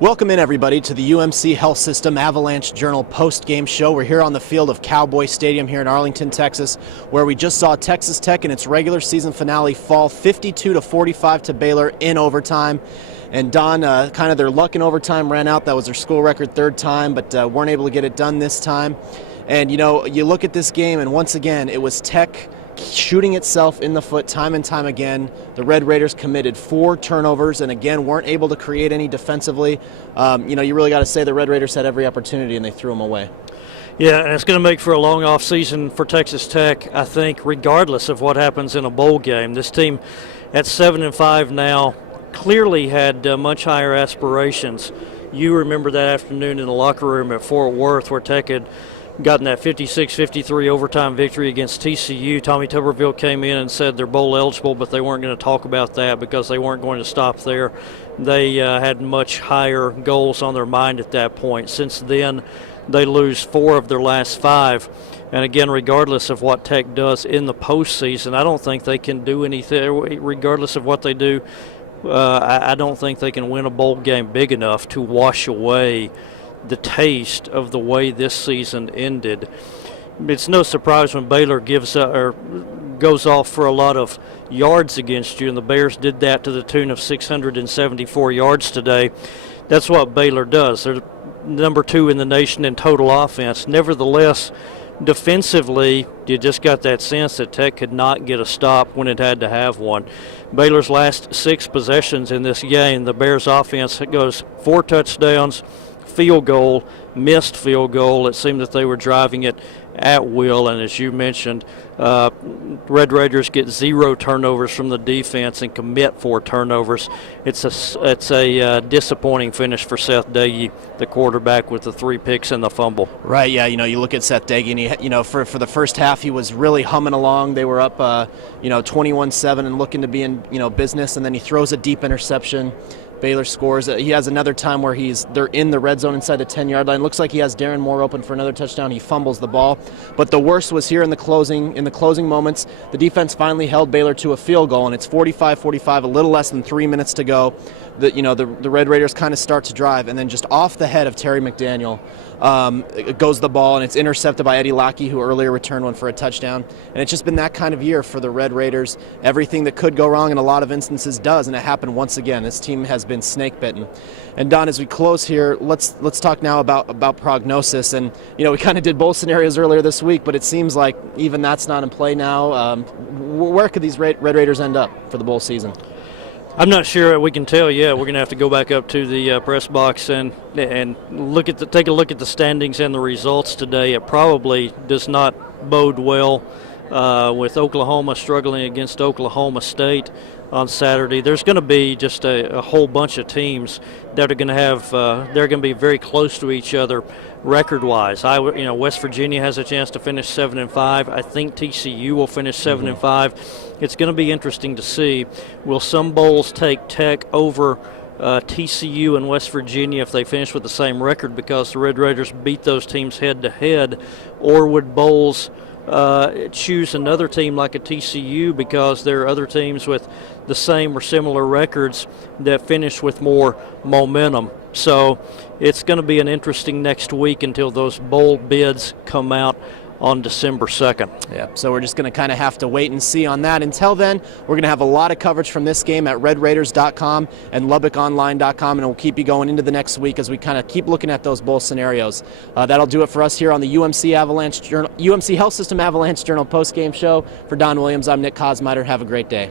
Welcome in, everybody, to the UMC Health System Avalanche-Journal post-game show. We're here on the field of Cowboy Stadium here in Arlington, Texas, where we just saw Texas Tech in its regular season finale fall 52-45 to Baylor in overtime. And Don, kind of their luck in overtime ran out. That was their school record third time, but weren't able to get it done this time. And, you know, you look at this game, and once again, it was Tech shooting itself in the foot time and time again. The Red Raiders committed 4 turnovers and again weren't able to create any defensively. You really got to say the Red Raiders had every opportunity and they threw them away. Yeah, and it's going to make for a long off season for Texas Tech, I think, regardless of what happens in a bowl game. This team at 7-5 now clearly had much higher aspirations. You remember that afternoon in the locker room at Fort Worth where Tech had gotten that 56-53 overtime victory against TCU. Tommy Tuberville came in and said they're bowl eligible, but they weren't going to talk about that because they weren't going to stop there. They had much higher goals on their mind at that point. Since then, they lose 4 of their last 5. And again, regardless of what Tech does in the postseason, I don't think they can do anything. Regardless of what they do, I don't think they can win a bowl game big enough to wash away the taste of the way this season ended. It's no surprise when Baylor goes off for a lot of yards against you, and the Bears did that to the tune of 674 yards today. That's what Baylor does. They're number 2 in the nation in total offense. Nevertheless, defensively, you just got that sense that Tech could not get a stop when it had to have one. Baylor's last 6 possessions in this game, the Bears offense goes 4 touchdowns, field goal, missed field goal. It seemed that they were driving it at will, and as you mentioned, Red Raiders get 0 turnovers from the defense and commit 4 turnovers. It's a disappointing finish for Seth Doege, the quarterback, with the 3 picks and the fumble. Right, yeah, you look at Seth Doege, and for the first half, he was really humming along. They were up, 21-7 and looking to be in, business, and then he throws a deep interception. Baylor scores. He has another time where they're in the red zone inside the 10-yard line. Looks like he has Darren Moore open for another touchdown. He fumbles the ball. But the worst was here in the closing moments. The defense finally held Baylor to a field goal, and it's 45-45, a little less than 3 minutes to go. The Red Raiders kind of start to drive, and then just off the head of Terry McDaniel goes the ball, and it's intercepted by Eddie Lackey, who earlier returned one for a touchdown. And it's just been that kind of year for the Red Raiders. Everything that could go wrong in a lot of instances does, and it happened once again. This team has been snake bitten. And Don, as we close here, let's talk now about prognosis. And we kind of did both scenarios earlier this week, but it seems like even that's not in play now. Where could these Red Raiders end up for the bowl season? I'm not sure we can tell yet. We're going to have to go back up to the press box and take a look at the standings and the results today. It probably does not bode well with Oklahoma struggling against Oklahoma State on Saturday. There's going to be just a whole bunch of teams that are going to have they're going to be very close to each other record-wise. West Virginia has a chance to finish 7-5. I think TCU will finish 7-5. It's going to be interesting to see. Will some bowls take Tech over TCU and West Virginia if they finish with the same record because the Red Raiders beat those teams head-to-head, or would bowls choose another team like a TCU because there are other teams with the same or similar records that finish with more momentum? So it's going to be an interesting next week until those bowl bids come out on December 2nd. Yeah, so we're just going to kind of have to wait and see on that. Until then, we're going to have a lot of coverage from this game at redraiders.com and LubbockOnline.com, and we'll keep you going into the next week as we kind of keep looking at those bowl scenarios. That'll do it for us here on the UMC Health System Avalanche Journal post-game show. For Don Williams, I'm Nick Kosmider. Have a great day.